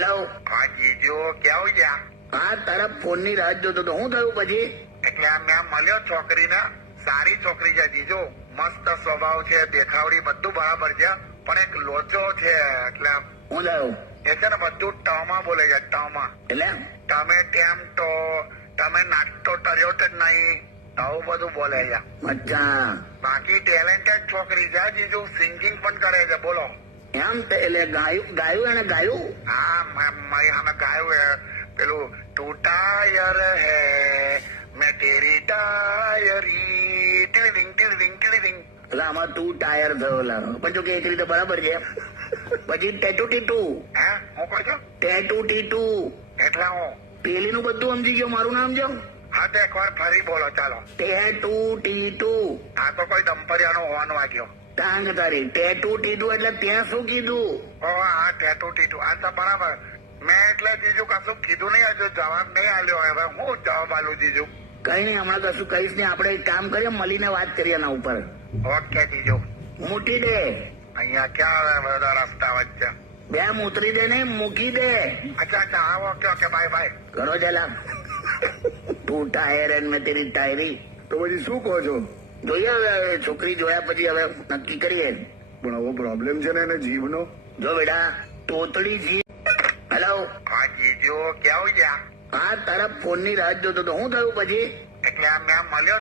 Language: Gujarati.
હેલો. હા જીજુ કેવું છે? હા, તારા ફોન ની રાહ જોતો તો હું થયું પછી? એટલે આ મેં મળ્યો છોકરીને, સારી છોકરી છે જીજુ, મસ્ત સ્વભાવ છે, દેખાવડી બધું બરાબર છે, પણ એક લોચો છે. એટલે હું થયું એ છે ને બધું ટમાં બોલે છે, ટમાં. એટલે તમે તેમ તો, તમે નાખતો ટર્યો જ નહીં, આવું બધું બોલે છે. અચ્છા બાકી ટેલેન્ટેડ છોકરી છે જીજુ, સિંગિંગ પણ કરે છે. બોલો. એમ એટલે ગાયું ગાયું એને ગાયું? હા, મારી સામે ગાયું હે પેલું, તું ટાયર હે મેં તેરી ટાયરી, ટીલિંગ ટીલિંગ ટીલિંગ. એટલે આમાં તું ટાયર થયો લાવો, પણ જો કે એક રીતે બરાબર છે. પછી ટેટુ ટીટુ, હે હું કહું છું? ટેટુ ટીટુ એટલે હું પેલી નું બધું સમજી ગયો, મારું નામ જો હા તો એકવાર ફરી બોલો ચાલો. ટેટુ ટીટુ. આ તો કોઈ દંપતિયાનો હોર્ન વાગ્યો. ટાંગ તારી, ટેટુ ટીટુ એટલે ત્યાં શું કીધું? ઓ આ ટેટુ ટીટુ, આ તો બરાબર. મેં એટલે જીજુ કશું કીધું નહીં, હજુ જવાબ નહીં આલ્યો. હવે હું જવાબ આલું જીજુ? કઈ નહીં, હમણાં કશું કહીશ નહીં. આપણે એક કામ કરીએ, મળીને વાત કરીએ એના ઉપર. ઓકે જીજુ. મૂકી દે. અહીંયા ક્યાં આવે બધા રસ્તા વચ્ચે? બે ઉતરી દે નહીં, મૂકી દે. અચ્છા અચ્છા, હા ઓકે ઓકે, બાય બાય. કરો જલા. તું ટાયર અને મેં તેરી ટાયરી. તો પછી શું કહો છો? જોઈએ હવે, છોકરી જોયા પછી હવે નક્કી કરીએ. પણ આવો પ્રોબ્લેમ છે ને એને જીભનો. જો બેટા, તોતડી જી. હેલો. હા જીજુ કેવું છે? હા, તારા ફોન ની રાહ જોતો તો હું થયું પછી? એટલે આ મેં મળ્યો